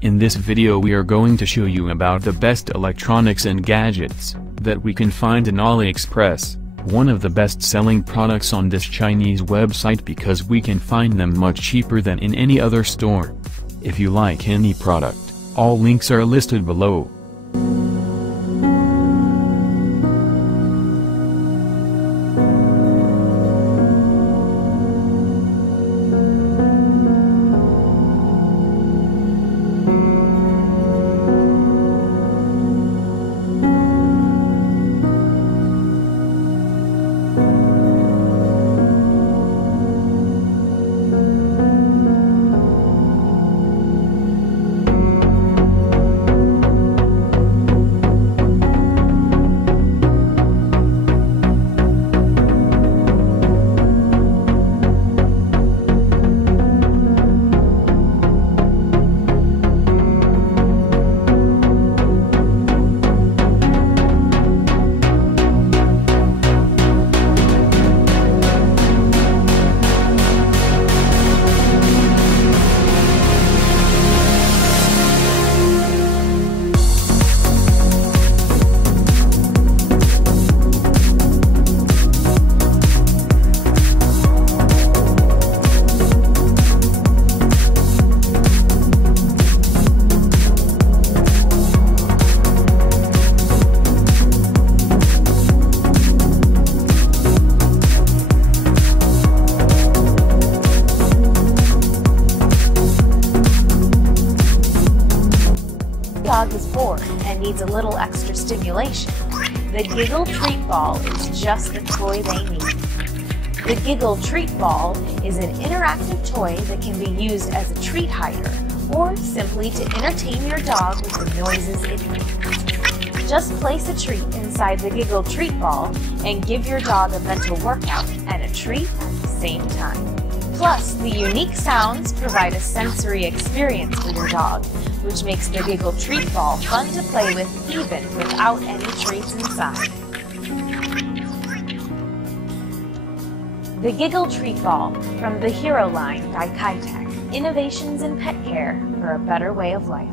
In this video we are going to show you about the best electronics and gadgets that we can find in AliExpress, one of the best-selling products on this Chinese website because we can find them much cheaper than in any other store. If you like any product, all links are listed below. Dog is bored and needs a little extra stimulation. The Giggle Treat Ball is just the toy they need. The Giggle Treat Ball is an interactive toy that can be used as a treat hider or simply to entertain your dog with the noises it makes. Just place a treat inside the Giggle Treat Ball and give your dog a mental workout and a treat at the same time. Plus, the unique sounds provide a sensory experience for your dog, which makes the Giggle Treat Ball fun to play with even without any treats inside. The Giggle Treat Ball from the Hero line by Kitech. Innovations in pet care for a better way of life.